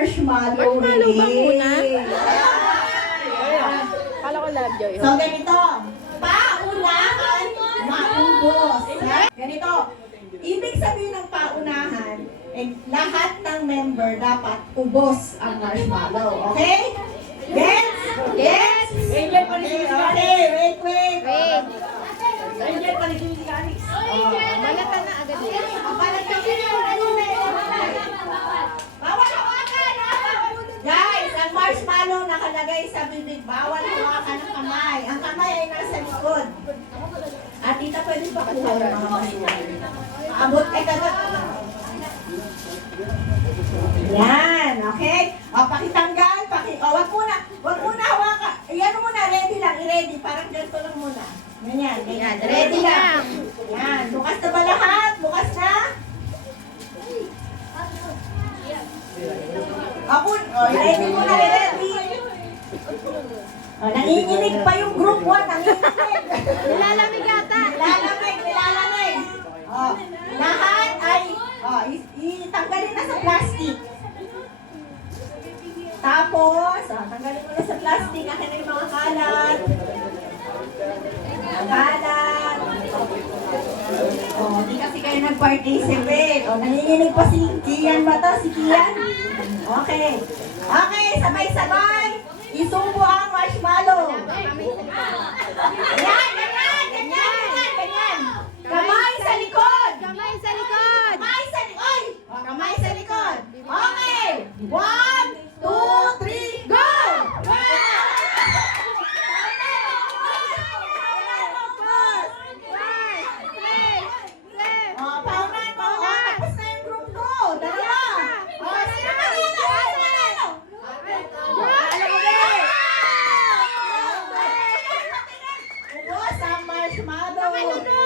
marshmallow Marshmallow ba muna? Ayan. Kala ko love joy. So, ganito. Paunahan, maubos. Ganito. Ibig sabihin ng paunahan, lahat ng member dapat ubos ang marshmallow. Okay? Gets? Yes! Okay, wait. Wait. Angel, paligid si Alex. Balatan na agad yan. Bawal hawakan! Guys, ang marshmallow nakalagay sa bibig. Bawal hawakan ng kamay. Ang kamay ay nasa likod. At tita, pwede ba kuha ng mga marshmallow? Abot kay kagat. Yan, okay? O, pakitanggal. Wag muna hawakan. Yan muna, ready lang, i-ready. Parang ganito lang muna. Ganyan. Ready lang. Yan, bukas na ba lahat? Bukas na? Ready muna, ready. Nanginginig pa yung group 1, nanginginig. Nilalamig ata. Nilalamig. Lahat ay, itanggalin na sa plastic. Tapos, tanggalin mo na sa plastic, akin na yung mga kalat. Hindi kasi kayo nag-participate. Nanginginig pa si Kian ba to? Si Kian? Okay, sabay-sabay. Isubo ang marshmallow. Ganyan. Kamay sa likod. Kamay sa likod. Kamay sa likod. Okay. 1, 2, 3, go! Paunan mo. Tapos na yung group 2. Dalawa. Sino manalo? Ubos ang marshmallow.